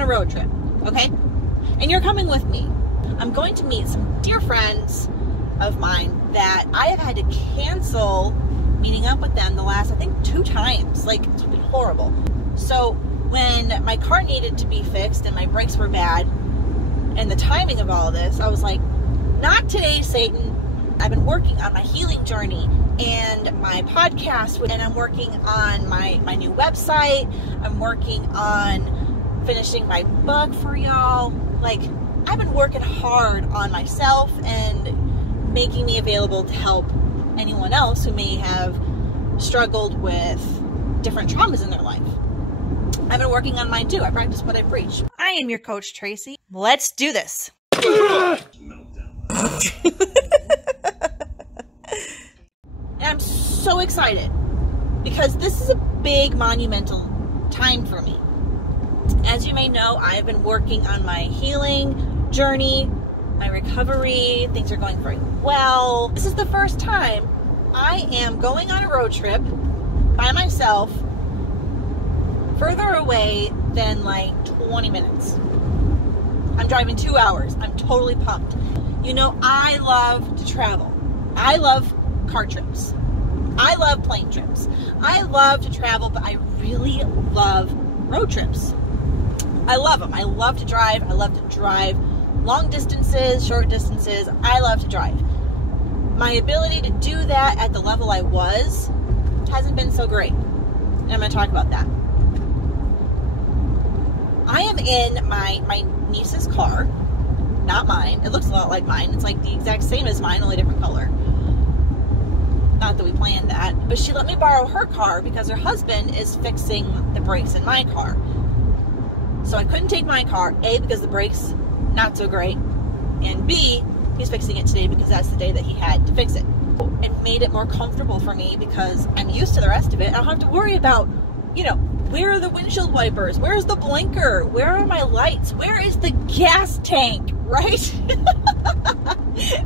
on a road trip, okay? And you're coming with me. I'm going to meet some dear friends of mine that I have had to cancel meeting up with them the last, I think, 2 times. Like, it's been horrible. So when my car needed to be fixed and my brakes were bad and the timing of all of this, I was like, not today, Satan. I've been working on my healing journey and my podcast, and I'm working on my new website. I'm working on finishing my book for y'all. Like, I've been working hard on myself and making me available to help anyone else who may have struggled with different traumas in their life. I've been working on mine too. I practice what I preach. I am your coach, Tracy. Let's do this. And I'm so excited because this is a big monumental time for me. As you may know, I've been working on my healing journey, my recovery. Things are going very well. This is the first time I am going on a road trip by myself further away than like 20 minutes. I'm driving 2 hours. I'm totally pumped. You know, I love to travel. I love car trips. I love plane trips. I love to travel, but I really love road trips. I love them. I love to drive. I love to drive long distances, short distances. I love to drive. My ability to do that at the level I was hasn't been so great. And I'm going to talk about that. I am in my niece's car. Not mine. It looks a lot like mine. It's like the exact same as mine, only different color. Not that we planned that. But she let me borrow her car because her husband is fixing the brakes in my car. So I couldn't take my car, A, because the brakes, not so great, and B, he's fixing it today because that's the day that he had to fix it. It made it more comfortable for me because I'm used to the rest of it. I don't have to worry about, you know, where are the windshield wipers? Where's the blinker? Where are my lights? Where is the gas tank, right?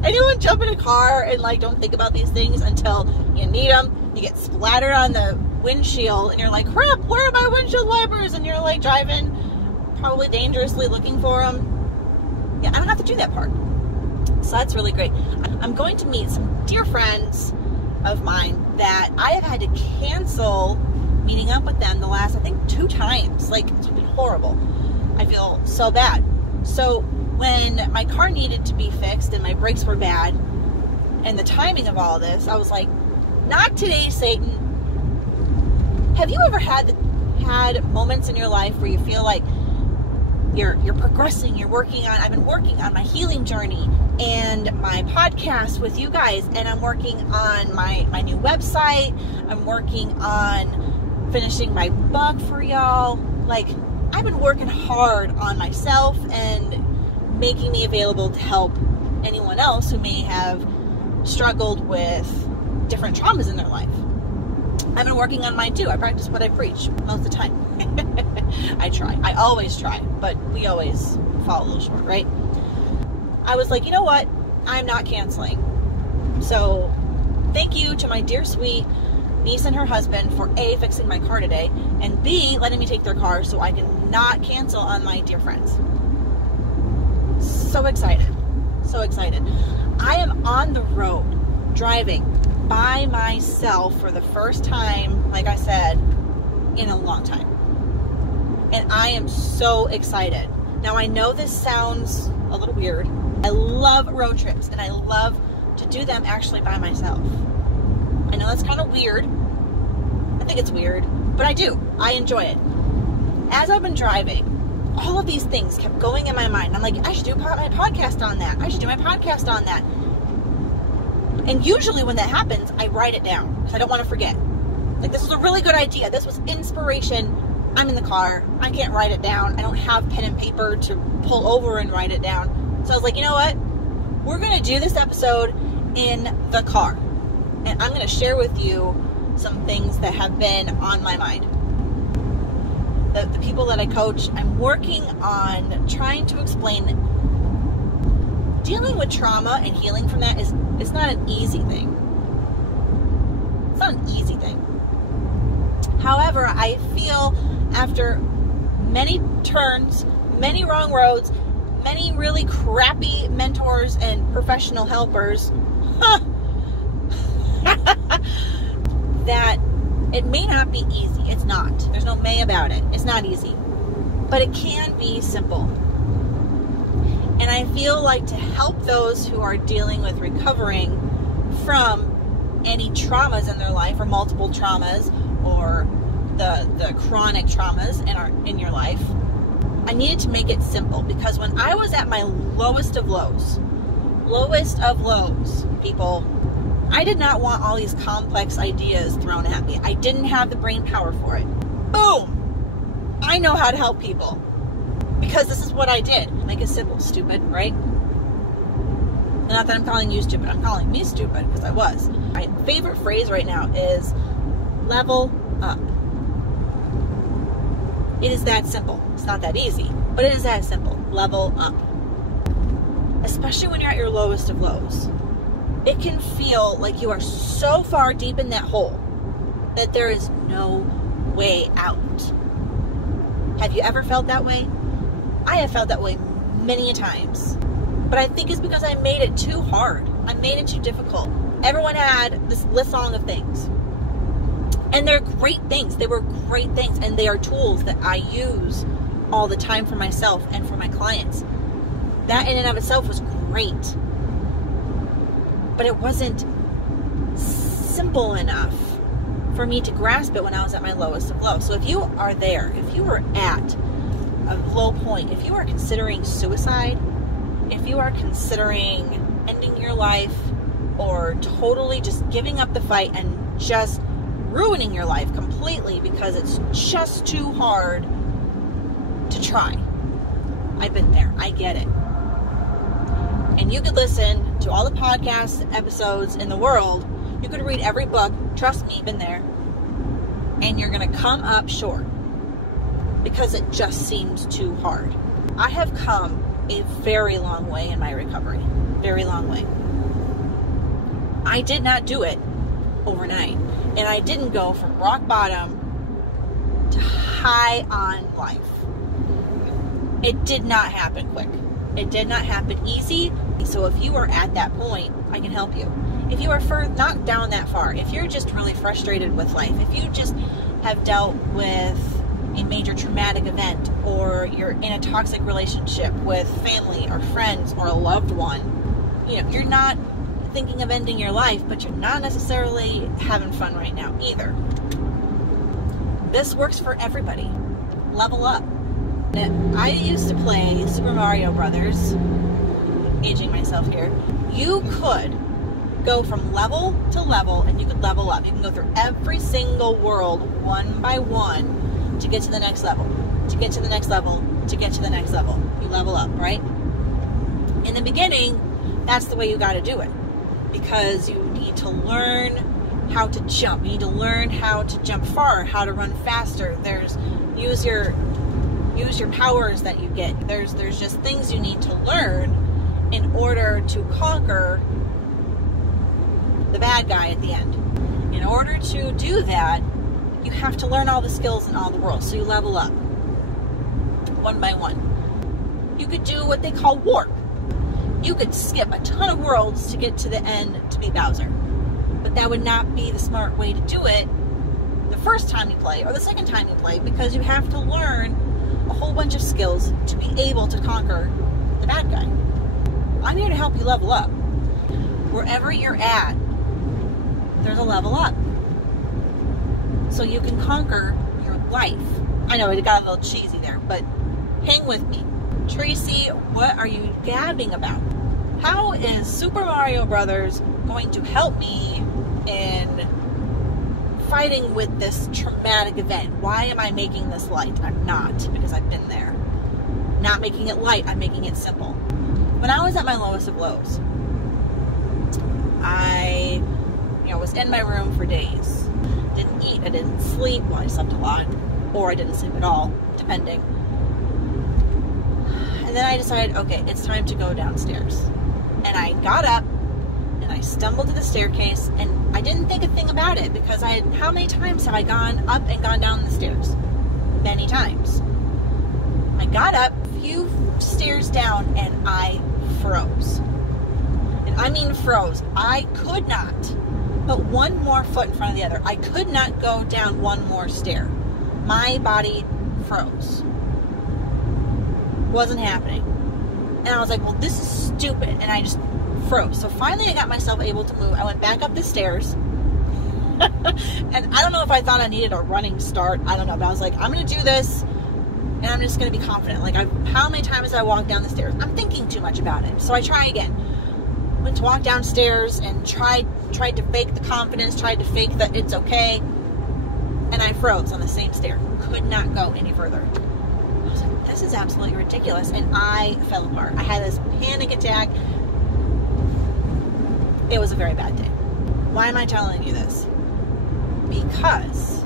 Anyone jump in a car and like don't think about these things until you need them? You get splattered on the windshield and you're like, crap, where are my windshield wipers? And you're like driving probably dangerously looking for them. Yeah, I don't have to do that part. So that's really great. I'm going to meet some dear friends of mine that I have had to cancel meeting up with them the last, I think, 2 times. Like, it's been horrible. I feel so bad. So when my car needed to be fixed and my brakes were bad and the timing of all of this, I was like, not today, Satan. Have you ever had moments in your life where you feel like you're progressing, you're working on, I've been working on my healing journey and my podcast with you guys, and I'm working on my new website, I'm working on finishing my book for y'all. Like, I've been working hard on myself and making me available to help anyone else who may have struggled with different traumas in their life. I've been working on mine too. I practice what I preach most of the time. I try. I always try, but we always fall a little short, right? I was like, you know what? I'm not canceling. So thank you to my dear sweet niece and her husband for A, fixing my car today, and B, letting me take their car so I can not cancel on my dear friends. So excited. So excited. I am on the road driving by myself for the first time, like I said, in a long time. And I am so excited. Now, I know this sounds a little weird. I love road trips, and I love to do them actually by myself. I know that's kind of weird. I think it's weird, but I do. I enjoy it. As I've been driving, all of these things kept going in my mind. I'm like, I should do my podcast on that. I should do my podcast on that. And usually when that happens, I write it down because I don't want to forget. Like, this was a really good idea. This was inspiration. I'm in the car. I can't write it down. I don't have pen and paper to pull over and write it down. So I was like, you know what? We're going to do this episode in the car. And I'm going to share with you some things that have been on my mind. The people that I coach, I'm working on trying to explain that dealing with trauma and healing from that is not an easy thing. It's not an easy thing. However, I feel after many turns, many wrong roads, many really crappy mentors and professional helpers, that it may not be easy. It's not. There's no may about it. It's not easy. But it can be simple. And I feel like to help those who are dealing with recovering from any traumas in their life, or multiple traumas, or the chronic traumas in your life, I needed to make it simple, because when I was at my lowest of lows, people, I did not want all these complex ideas thrown at me. I didn't have the brain power for it. Boom! I know how to help people, because this is what I did. Make it simple, stupid, right? Not that I'm calling you stupid, I'm calling me stupid, because I was. My favorite phrase right now is level up. It is that simple. It's not that easy, but it is that simple. Level up. Especially when you're at your lowest of lows. It can feel like you are so far deep in that hole that there is no way out. Have you ever felt that way? I have felt that way many a times. But I think it's because I made it too hard. I made it too difficult. Everyone had this list song of things. And they're great things. They were great things. And they are tools that I use all the time for myself and for my clients. That in and of itself was great. But it wasn't simple enough for me to grasp it when I was at my lowest of low. So if you are there, if you are at a low point, if you are considering suicide, if you are considering ending your life, or totally just giving up the fight and just ruining your life completely because it's just too hard to try. I've been there. I get it. And you could listen to all the podcast episodes in the world. You could read every book. Trust me, been there. And you're going to come up short because it just seems too hard. I have come a very long way in my recovery. Very long way. I did not do it overnight. And I didn't go from rock bottom to high on life. It did not happen quick. It did not happen easy. So if you are at that point, I can help you. If you are not down that far, if you're just really frustrated with life, if you just have dealt with a major traumatic event, or you're in a toxic relationship with family or friends or a loved one, you're not thinking of ending your life, but you're not necessarily having fun right now either. This works for everybody. Level up. I used to play Super Mario Brothers, aging myself here. You could go from level to level, and you could level up. You can go through every single world one by one to get to the next level, to get to the next level, to get to the next level. You level up, right? In the beginning, that's the way you got to do it, because you need to learn how to jump. You need to learn how to jump far, how to run faster. Use your powers that you get. There's just things you need to learn in order to conquer the bad guy at the end. In order to do that, you have to learn all the skills in all the worlds. So you level up one by one. You could do what they call warp. You could skip a ton of worlds to get to the end to be Bowser. But that would not be the smart way to do it the first time you play or the second time you play, because you have to learn a whole bunch of skills to be able to conquer the bad guy. I'm here to help you level up. Wherever you're at, there's a level up. So you can conquer your life. I know it got a little cheesy there, but hang with me. Tracy, what are you gabbing about? How is Super Mario Brothers going to help me in fighting with this traumatic event? Why am I making this light? I'm not, because I've been there. Not making it light, I'm making it simple. When I was at my lowest of lows, I was in my room for days. Didn't eat, I didn't sleep. Well, I slept a lot, or I didn't sleep at all, depending. And then I decided, okay, it's time to go downstairs. And I got up, and I stumbled to the staircase, and I didn't think a thing about it, because how many times have I gone up and gone down the stairs? Many times. I got up a few stairs down and I froze. And I mean froze. I could not put one more foot in front of the other. I could not go down one more stair. My body froze. Wasn't happening. And I was like, well, this is stupid. And I just froze. So finally I got myself able to move. I went back up the stairs. And I don't know if I thought I needed a running start. I don't know. But I was like, I'm going to do this. And I'm just going to be confident. Like, how many times did I walk down the stairs? I'm thinking too much about it. So I try again. Went to walk downstairs and tried to fake the confidence, tried to fake that it's okay. And I froze on the same stair. Could not go any further. I was like, this is absolutely ridiculous. And I fell apart. I had this panic attack. It was a very bad day. Why am I telling you this? Because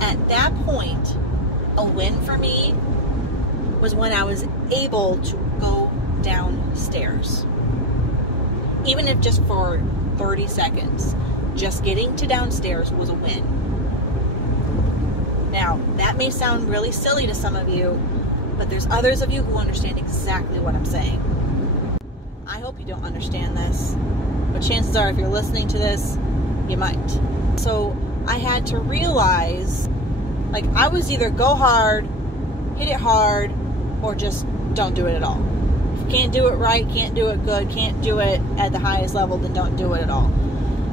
at that point, a win for me was when I was able to go downstairs. Even if just for 30 seconds, just getting to downstairs was a win. Now, that may sound really silly to some of you, but there's others of you who understand exactly what I'm saying. I hope you don't understand this, but chances are if you're listening to this, you might. So I had to realize, like, I was either go hard, hit it hard, or just don't do it at all. If you can't do it right, can't do it good, can't do it at the highest level, then don't do it at all.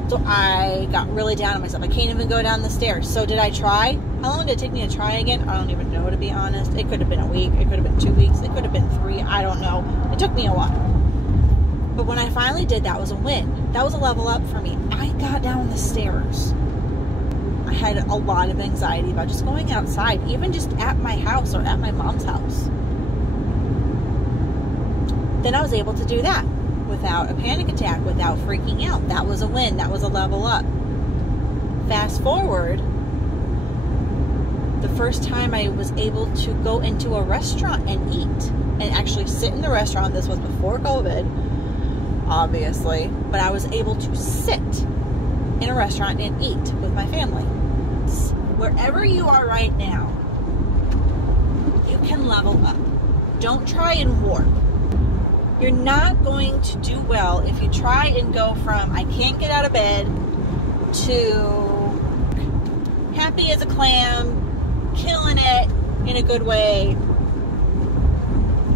So I got really down on myself. I can't even go down the stairs. So did I try? How long did it take me to try again? I don't even know, to be honest. It could have been a week. It could have been 2 weeks. It could have been 3. I don't know. It took me a while. But when I finally did, that was a win. That was a level up for me. I got down the stairs. I had a lot of anxiety about just going outside, even just at my house or at my mom's house. Then I was able to do that without a panic attack, without freaking out. That was a win. That was a level up. Fast forward, the first time I was able to go into a restaurant and eat and actually sit in the restaurant. This was before COVID, obviously, but I was able to sit in a restaurant and eat with my family. Wherever you are right now, you can level up. Don't try and warp. You're not going to do well if you try and go from I can't get out of bed to happy as a clam, killing it in a good way.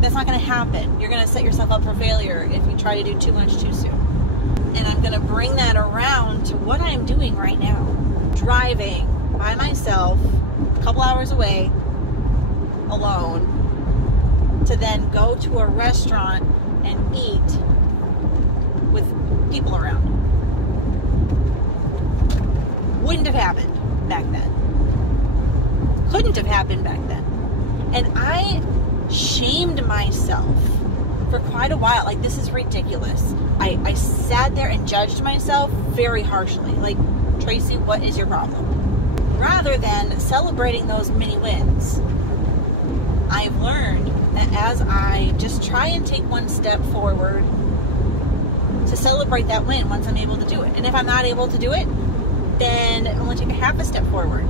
That's not going to happen. You're going to set yourself up for failure if you try to do too much too soon. And I'm going to bring that around to what I'm doing right now. Driving by myself a couple hours away alone to then go to a restaurant and eat with people around. Wouldn't have happened back then. Couldn't have happened back then. And I shamed myself for quite a while. Like, this is ridiculous. I sat there and judged myself very harshly. Like, Tracy, what is your problem? Rather than celebrating those mini wins, I've learned that as I just try and take one step forward to celebrate that win once I'm able to do it. And if I'm not able to do it, then I'm going to take a half a step forward.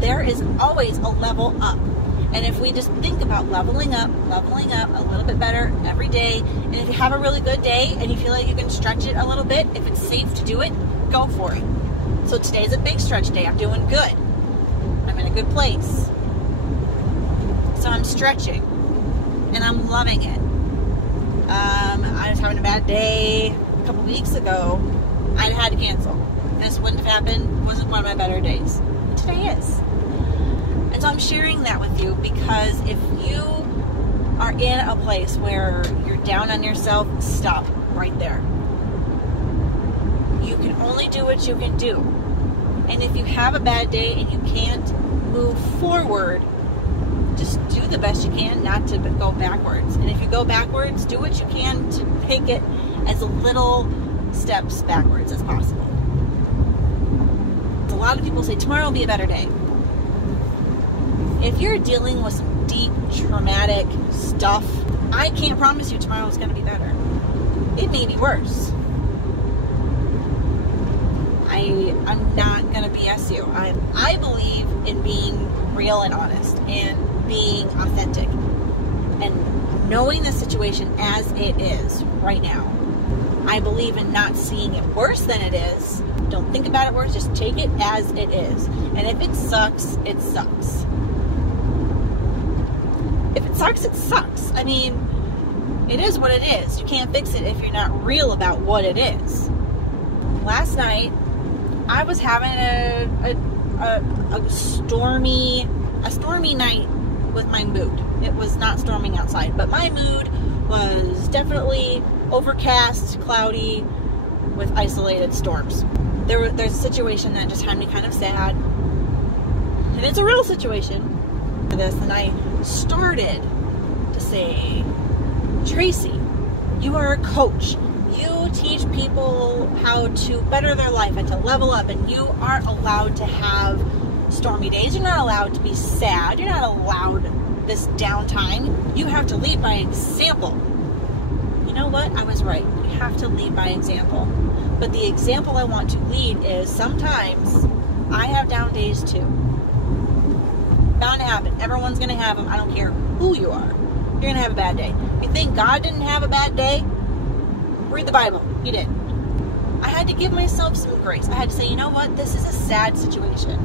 There is always a level up. And if we just think about leveling up a little bit better every day, and if you have a really good day and you feel like you can stretch it a little bit, if it's safe to do it, go for it. So today's a big stretch day. I'm doing good. I'm in a good place. So I'm stretching, and I'm loving it. I was having a bad day a couple weeks ago. I'd had to cancel. This wouldn't have happened. Wasn't one of my better days. But today is. And so I'm sharing that with you because if you are in a place where you're down on yourself, stop right there. You can only do what you can do. And if you have a bad day and you can't move forward, just do the best you can not to go backwards. And if you go backwards, do what you can to make it as little steps backwards as possible. A lot of people say tomorrow will be a better day. If you're dealing with some deep, traumatic stuff, I can't promise you tomorrow is going to be better. It may be worse. I'm not going to BS you. I believe in being real and honest. And being authentic and knowing the situation as it is right now. I believe in not seeing it worse than it is. Don't think about it worse, just take it as it is. And if it sucks, it sucks. If it sucks, it sucks. I mean, it is what it is. You can't fix it if you're not real about what it is. Last night, I was having a stormy night with my mood. It was not storming outside, but my mood was definitely overcast, cloudy, with isolated storms. There's a situation that just had me kind of sad, and it's a real situation for this, and I started to say, Tracy, you are a coach. You teach people how to better their life and to level up, and you aren't allowed to have stormy days. You're not allowed to be sad. You're not allowed this downtime. You have to lead by example. You know what? I was right. You have to lead by example. But the example I want to lead is sometimes I have down days too. Bound to happen. Everyone's going to have them. I don't care who you are. You're going to have a bad day. You think God didn't have a bad day? Read the Bible. He did. I had to give myself some grace. I had to say, you know what? This is a sad situation.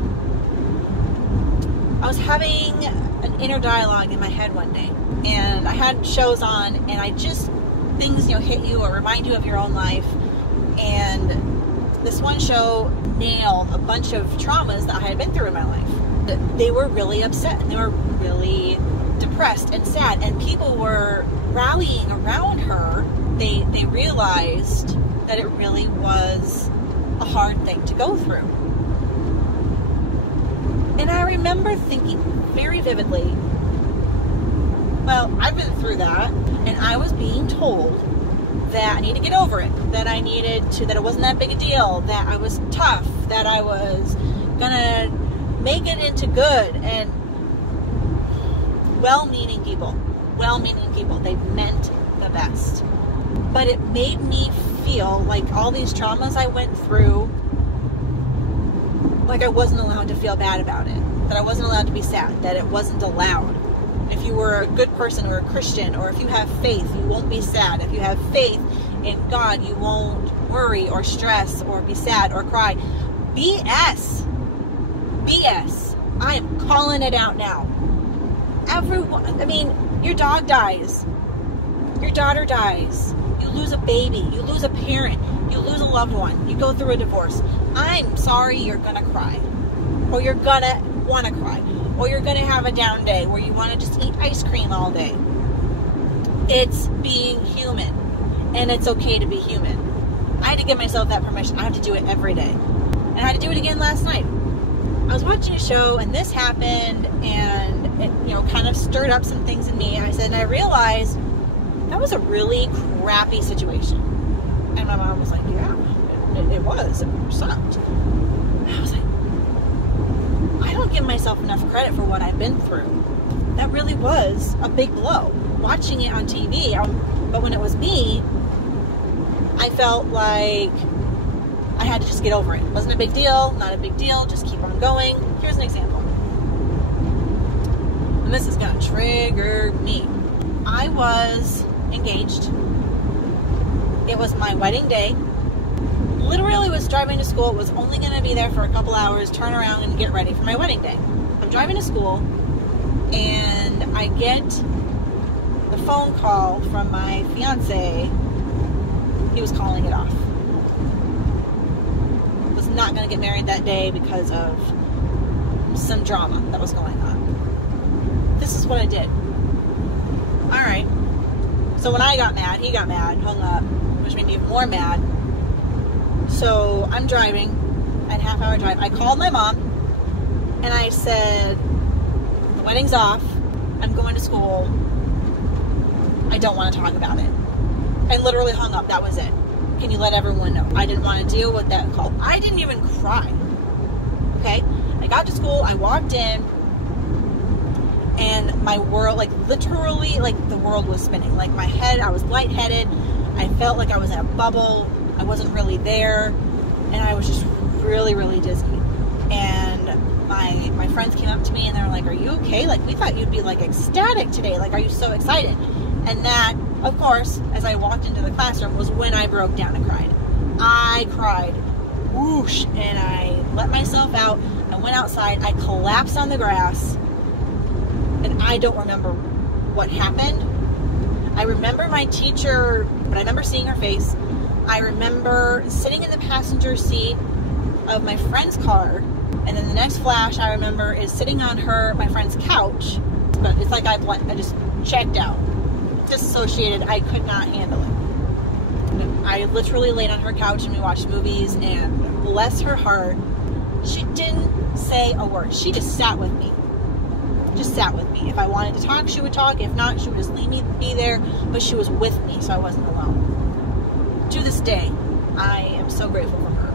I was having an inner dialogue in my head one day, and I had shows on, and I just, things, hit you or remind you of your own life. And this one show nailed a bunch of traumas that I had been through in my life. They were really upset, and they were really depressed and sad, and people were rallying around her. They realized that it really was a hard thing to go through. And I remember thinking very vividly, well, I've been through that, and I was being told that I need to get over it, that I needed to, that it wasn't that big a deal, that I was tough, that I was gonna make it into good. And well-meaning people, they meant the best. But it made me feel like all these traumas I went through, like I wasn't allowed to feel bad about it, that I wasn't allowed to be sad, that it wasn't allowed. If you were a good person or a Christian, or if you have faith, you won't be sad. If you have faith in God, you won't worry or stress or be sad or cry. BS. I am calling it out now. Your dog dies. Your daughter dies. You lose a baby. You lose a parent. You lose a loved one. You go through a divorce. I'm sorry you're going to cry. Or you're going to want to cry. Or you're going to have a down day where you want to just eat ice cream all day. It's being human. And it's okay to be human. I had to give myself that permission. I have to do it every day. And I had to do it again last night. I was watching a show, and this happened, and it, kind of stirred up some things in me. And I realized that was a really crappy situation. And my mom was like, yeah, it was. It sucked. I was like, I don't give myself enough credit for what I've been through. That really was a big blow. Watching it on TV, but when it was me, I felt like I had to just get over it. It wasn't a big deal, not a big deal, just keep on going. Here's an example. And this is going to trigger me. I was engaged. It was my wedding day. Literally was driving to school. Was only going to be there for a couple hours, turn around and get ready for my wedding day. I'm driving to school, and I get the phone call from my fiance. He was calling it off. Was not going to get married that day because of some drama that was going on. This is what I did. Alright. So when I got mad, he got mad, hung up, which made me even more mad. So I'm driving, a half-hour drive. I called my mom, and I said, the wedding's off. I'm going to school. I don't want to talk about it. I literally hung up. That was it. Can you let everyone know? I didn't want to deal with that call. I didn't even cry. Okay? I got to school. I walked in. And my world, literally, the world was spinning. My head, I was lightheaded. I felt like I was in a bubble. I wasn't really there. And I was just really, really dizzy. And my friends came up to me and they were like, are you okay? Like, we thought you'd be like ecstatic today. Like, are you so excited? And that, of course, as I walked into the classroom, was when I broke down and cried. I cried, whoosh, and I let myself out. I went outside. I collapsed on the grass, and I don't remember what happened. I remember my teacher, but I remember seeing her face. I remember sitting in the passenger seat of my friend's car, and then the next flash I remember is sitting on my friend's couch. But it's like I just checked out, disassociated. I could not handle it. I literally laid on her couch and we watched movies, and bless her heart, she didn't say a word. She just sat with me. Just sat with me. If I wanted to talk, she would talk. If not, she would just leave me be there. But she was with me, so I wasn't alone. To this day, I am so grateful for her.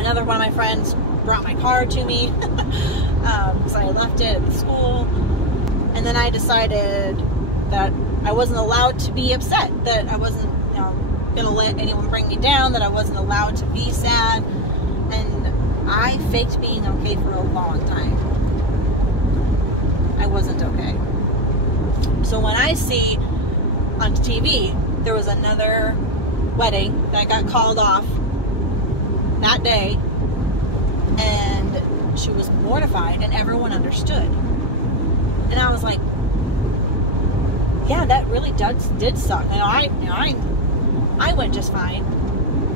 Another one of my friends brought my car to me because I left it at the school. And then I decided that I wasn't allowed to be upset, that I wasn't going to let anyone bring me down, that I wasn't allowed to be sad. And I faked being okay for a long time. I wasn't okay. So when I see on TV, there was another wedding that got called off that day, and she was mortified, and everyone understood. And I was like, yeah, that really did suck. I went just fine,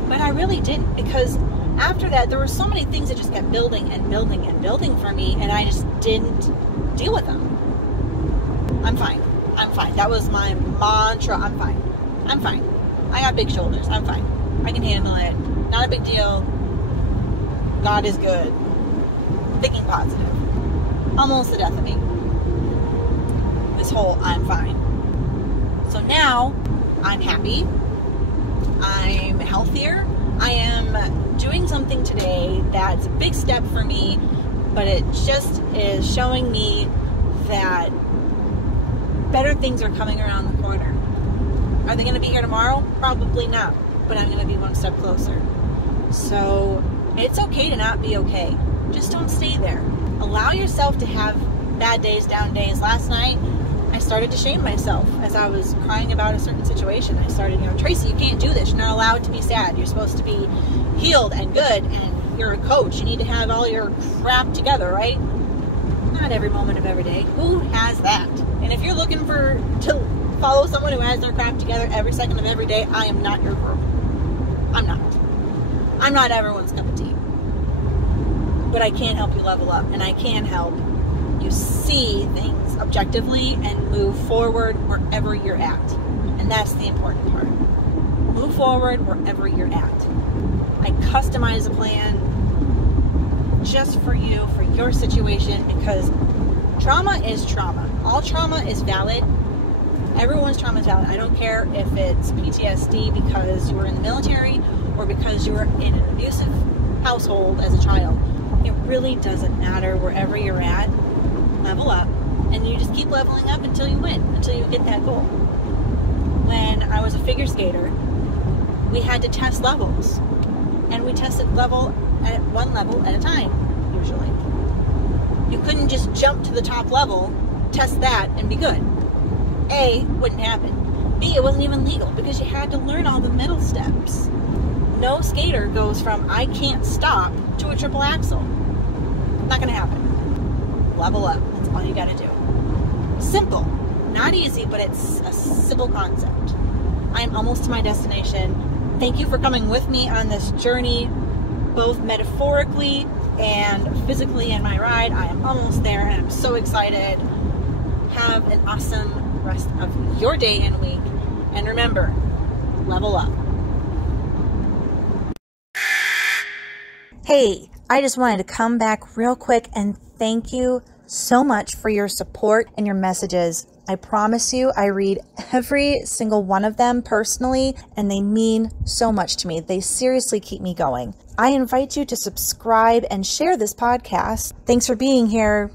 but I really didn't, because after that, there were so many things that just kept building and building and building for me, and I just didn't deal with them. I'm fine. I'm fine. That was my mantra. I'm fine. I'm fine. I got big shoulders. I'm fine. I can handle it. Not a big deal. God is good. Thinking positive. Almost the death of me. This whole I'm fine. So now I'm happy. I'm healthier. I am doing something today that's a big step for me, but it just is showing me that better things are coming around the corner. Are they going to be here tomorrow? Probably not, but I'm going to be one step closer. So it's okay to not be okay. Just don't stay there. Allow yourself to have bad days, down days. Last night, I started to shame myself as I was crying about a certain situation. I started, Tracy, you can't do this. You're not allowed to be sad. You're supposed to be healed and good, and you're a coach. You need to have all your crap together, right? Not every moment of every day. Who has that? And if you're looking to follow someone who has their crap together every second of every day, I am not your girl. I'm not. I'm not everyone's cup of tea. But I can help you level up, and I can help you see things objectively and move forward wherever you're at. And that's the important part. Move forward wherever you're at. I customize a plan just for you, for your situation, because trauma is trauma. All trauma is valid. Everyone's trauma is valid. I don't care if it's PTSD because you were in the military or because you were in an abusive household as a child. It really doesn't matter. Wherever you're at, level up, and you just keep leveling up until you win, until you get that goal. When I was a figure skater, we had to test levels, and we tested one level at a time, usually. You couldn't just jump to the top level, test that, and be good. A, wouldn't happen. B, it wasn't even legal because you had to learn all the middle steps. No skater goes from I can't stop to a triple axel. Not going to happen. Level up. That's all you got to do. Simple. Not easy, but it's a simple concept. I'm almost to my destination. Thank you for coming with me on this journey, both metaphorically and physically in my ride. I am almost there, and I'm so excited. Have an awesome rest of your day and week. And remember, level up. Hey, I just wanted to come back real quick and thank you so much for your support and your messages. I promise you, I read every single one of them personally, and they mean so much to me. They seriously keep me going. I invite you to subscribe and share this podcast. Thanks for being here.